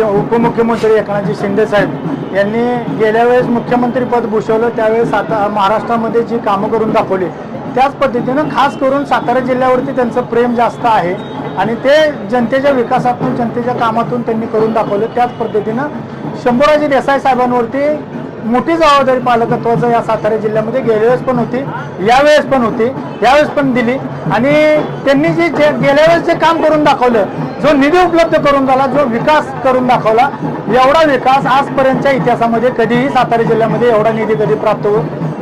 मुख्य उपमुख्यमंत्री एकनाथजी शिंदे साहेब यांनी गेल्या वेळेस मुख्यमंत्री पद भूषवलं त्यावेळेस आता महाराष्ट्रामध्ये जी कामं करून दाखवली त्याच पद्धतीनं खास करून सातारा जिल्ह्यावरती त्यांचं प्रेम जास्त आहे आणि ते जनतेच्या विकासातून जनतेच्या कामातून त्यांनी करून दाखवलं. त्याच पद्धतीनं शंभूराजी देसाई साहेबांवरती मोठी जबाबदारी पालकत्वाचं या सातारा जिल्ह्यामध्ये गेल्यावेळेस पण होती यावेळेस पण होती यावेळेस पण दिली. आणि त्यांनी जे जे- गेल्या वेळेस जे काम करून दाखवलं जो निधी उपलब्ध करून झाला जो विकास करून दाखवला एवढा विकास आजपर्यंतच्या इतिहासामध्ये कधीही सातारा जिल्ह्यामध्ये एवढा निधी कधी प्राप्त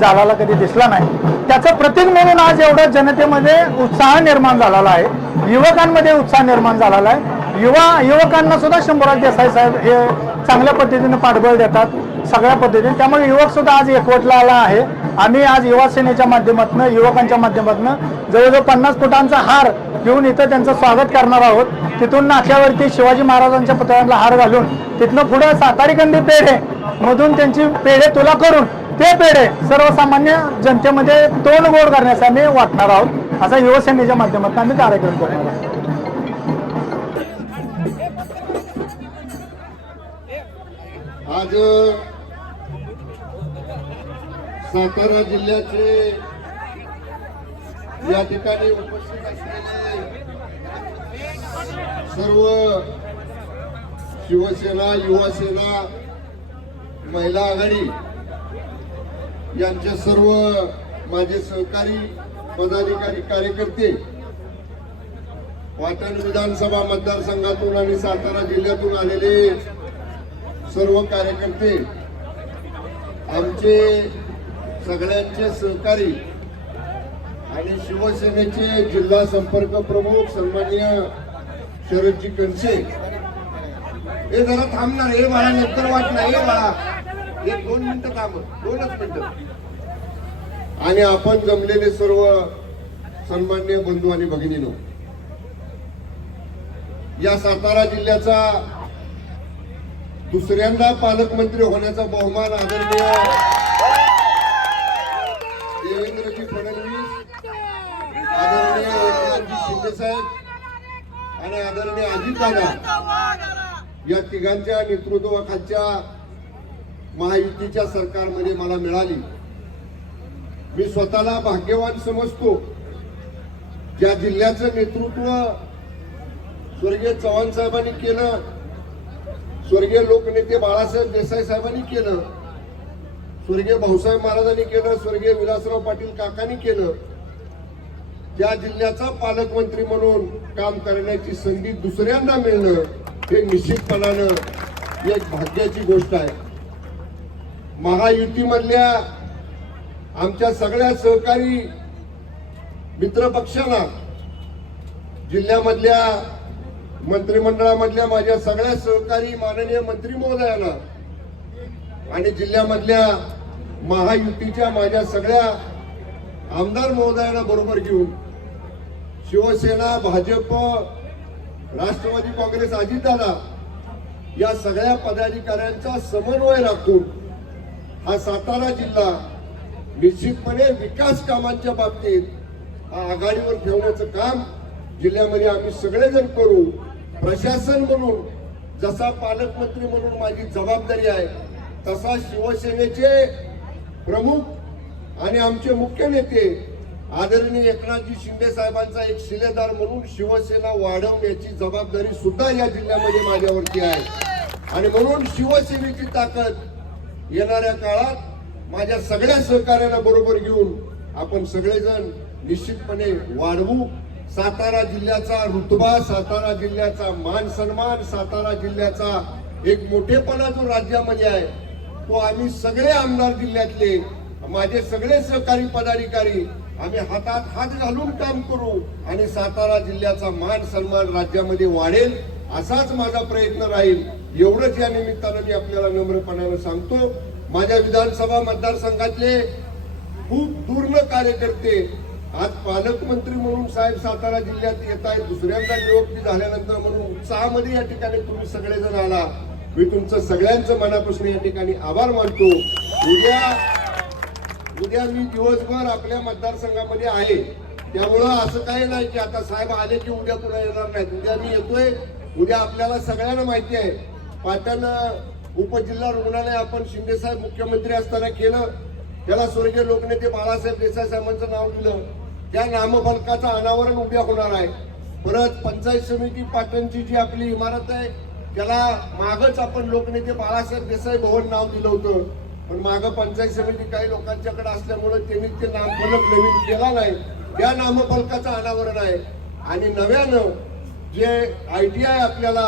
झालेला कधी दिसला नाही. त्याचं प्रतीक म्हणून आज एवढा जनतेमध्ये उत्साह निर्माण झालेला आहे. युवकांमध्ये उत्साह निर्माण झालेला आहे. युवा युवकांना सुद्धा शंभूराज देसाई साहेब हे चांगल्या पद्धतीने पाठबळ देतात सगळ्या पद्धतीने. त्यामुळे युवक सुद्धा आज एकवटला आला आहे. आम्ही आज युवा सेनेच्या माध्यमातून युवकांच्या माध्यमातून जवळजवळ पन्नास फुटांचा हार घेऊन इथं त्यांचं स्वागत करणार आहोत. तिथून नाक्यावरती शिवाजी महाराजांच्या पुतळ्याला हार घालून तिथनं पुढे सातारीकंदी पेढे मधून त्यांची पेढे तुला करून ते पेढे सर्वसामान्य जनतेमध्ये तोंड गोड करण्यास आम्ही वाटणार आहोत. असा युवसेनेच्या माध्यमातून आम्ही कार्यक्रम करणार आहोत. आज सातारा जिल्ह्याचे या ठिकाणी उपस्थित असलेले सर्व शिवसेना युवासेना महिला आघाडी यांचे सर्व माझे सहकारी पदाधिकारी कार्यकर्ते वाटण विधानसभा मतदारसंघातून आणि सातारा जिल्ह्यातून आलेले सर्व कार्यकर्ते आमचे सगळ्यांचे सहकारी आणि शिवसेनेचे जिल्हा संपर्क प्रमुख सन्माननीय शरदजी कणसे. हे जरा थांबणार हे बाळा नंतर वाटणार हे बाळा. हे दोन मिनिटं थांब दोनच मिनिटं. आणि आपण जमलेले सर्व सन्मान्य बंधू आणि भगिनीनो या सातारा जिल्ह्याचा दुसऱ्यांदा पालकमंत्री होण्याचा बहुमान आदरणीय देवेंद्रजी फडणवीस आदरणीय एकनाथजी शिंदे साहेब आणि आदरणीय अजितदादा या तिघांच्या नेतृत्वाखालच्या महायुतीच्या सरकारमध्ये मला मिळाली. मी स्वतःला भाग्यवान समजतो. ज्या जिल्ह्याचं नेतृत्व स्वर्गीय चव्हाण साहेबांनी केलं स्वर्गीय लोकनेते बाळासाहेब देसाई साहेबांनी केलं स्वर्गीय भाऊसाहेब महाराजांनी केलं स्वर्गीय विलासराव पाटील काकांनी केलं या जिल्ह्याचा पालकमंत्री म्हणून काम करण्याची संधी दुसऱ्यांदा मिळणं हे निश्चितपणानं एक भाग्याची गोष्ट आहे. महायुतीमधल्या आमच्या सगळ्या सहकारी मित्र पक्षांना जिल्ह्यामधल्या मंत्रिमंडळामधल्या माझ्या सगळ्या सहकारी माननीय मंत्री महोदयांना आणि जिल्ह्यामधल्या महायुतीच्या माझ्या सगळ्या आमदार महोदयांना बरोबर घेऊन शिवसेना भाजप राष्ट्रवादी काँग्रेस अजितदादा या सगळ्या पदाधिकाऱ्यांचा समन्वय राखून हा सातारा जिल्हा निश्चितपणे विकास कामांच्या बाबतीत हा आघाडीवर ठेवण्याचं काम जिल्ह्यामध्ये आम्ही सगळेजण करू. प्रशासन म्हणून जसा पालकमंत्री म्हणून माझी जबाबदारी आहे तसा शिवसेनेचे प्रमुख आणि आमचे मुख्य नेते आदरणीय एकनाथजी शिंदे साहेबांचा एक शिलेदार म्हणून शिवसेना वाढवण्याची जबाबदारी सुद्धा या जिल्ह्यामध्ये माझ्यावरती आहे. आणि म्हणून शिवसेनेची ताकद येणाऱ्या काळात माझ्या सगळ्या सहकार्यांना बरोबर घेऊन आपण सगळेजण निश्चितपणे वाढवू. सातारा जिल्ह्याचा रुतबा सातारा जिल्ह्याचा मान सन्मान सातारा जिल्ह्याचा एक मोठेपणा जो राज्यामध्ये आहे तो आम्ही सगळे आमदार जिल्ह्यातले माझे सगळे सहकारी पदाधिकारी आम्ही हातात हात घालून काम करू आणि सातारा जिल्ह्याचा मान सन्मान राज्यामध्ये वाढेल असाच माझा प्रयत्न राहील. एवढंच या निमित्तानं मी आपल्याला नम्रपणानं सांगतो. माझ्या विधानसभा मतदारसंघातले खूप दूर्ण कार्यकर्ते आज पालकमंत्री म्हणून साहेब सातारा जिल्ह्यात येत आहेत. दुसऱ्यांदा नियुक्ती झाल्यानंतर म्हणून उत्साहामध्ये या ठिकाणी तुम्ही सगळेजण आला. मी तुमचं सगळ्यांचं मनापासून या ठिकाणी आभार मानतो. उद्या उद्या मी दिवसभर आपल्या मतदारसंघामध्ये आहे. त्यामुळं असं काही नाही की आता साहेब आले की उद्या पुन्हा येणार नाहीत. उद्या मी येतोय. उद्या आपल्याला सगळ्यांना माहिती आहे. पाटण उपजिल्हा रुग्णालय आपण शिंदेसाहेब मुख्यमंत्री असताना केलं. त्याला स्वर्गीय लोकनेते बाळासाहेब देसाई साहेबांचं नाव दिलं. त्या नामफलकाचं अनावरण उद्या होणार आहे. परत पंचायत समिती पाटणची जी आपली इमारत आहे त्याला मागच आपण लोकनेते बाळासाहेब देसाई भवन नाव दिलं होतं. पण मागं पंचायत समिती काही लोकांच्याकडे असल्यामुळे त्यांनी ते नामफलक नवीन केला नाही. या नामफलकाचं अनावरण आहे. आणि नव्यानं जे आय टी आय आपल्याला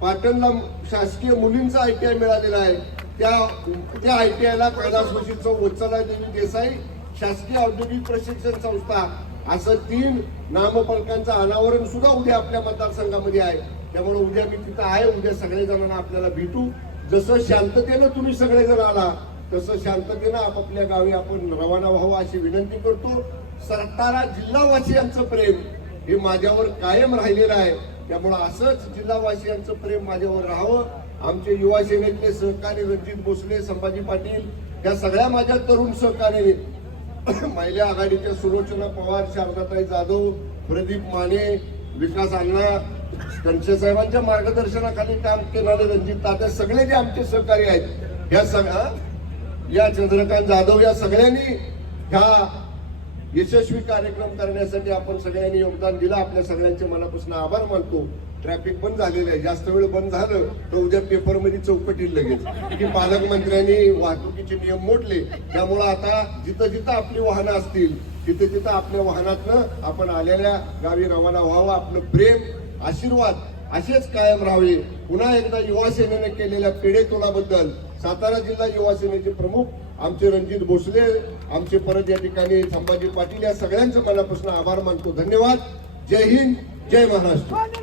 पाटणला शासकीय मुलींचा आय टी आय मिळालेला आहे त्या त्या आय टी आयला कैलास मशीदचं वत्सला देवी देसाई शासकीय औद्योगिक प्रशिक्षण संस्था असं तीन नामफलकांचं अनावरण सुद्धा उद्या आपल्या मतदारसंघामध्ये आहे. त्यामुळे उद्या मी तिथं आहे. उद्या सगळे जणांना आपल्याला भेटू. जसं शांततेनं तुम्ही सगळेजण आला तसं शांततेनं आपापल्या गावी आपण रवाना व्हावं अशी विनंती करतो. सरतारा जिल्हावासियांचं प्रेम हे माझ्यावर कायम राहिलेलं आहे. त्यामुळं असंच जिल्हावासियांचं प्रेम माझ्यावर राहावं. आमचे युवा सेनेतले सहकारी रणजित भोसले संभाजी पाटील या सगळ्या माझ्या तरुण सहकारी महिला आघाडीच्या सुलोचना पवार शारदाताई जाधव प्रदीप माने विकास अण्णा कणसे साहेबांच्या मार्गदर्शनाखाली काम केलं रणजित तात्या सगळे जे आमचे सहकारी आहेत या सगळ्या या चंद्रकांत जाधव या सगळ्यांनी ह्या यशस्वी कार्यक्रम करण्यासाठी आपण सगळ्यांनी योगदान दिलं. आपल्या सगळ्यांचे मनापासून आभार मानतो. ट्रॅफिक बंद झालेलं आहे. जास्त वेळ बंद झालं तर उद्या पेपरमध्ये चौकटील लगेच. की पालकमंत्र्यांनी वाहतुकीचे नियम मोडले. त्यामुळं आता जिथं जिथं आपली वाहनं असतील तिथे तिथं आपल्या वाहनातनं आपण आलेल्या गावी रवाना व्हावं. आपलं प्रेम आशीर्वाद असेच कायम राहावे. पुन्हा एकदा युवा सेनेने केलेल्या पेढे सातारा जिल्हा युवा सेनेचे प्रमुख आमचे रणजित भोसले आमचे परत या ठिकाणी संभाजी पाटील या सगळ्यांचं मनापासून आभार मानतो. धन्यवाद. जय हिंद. जय महाराष्ट्र.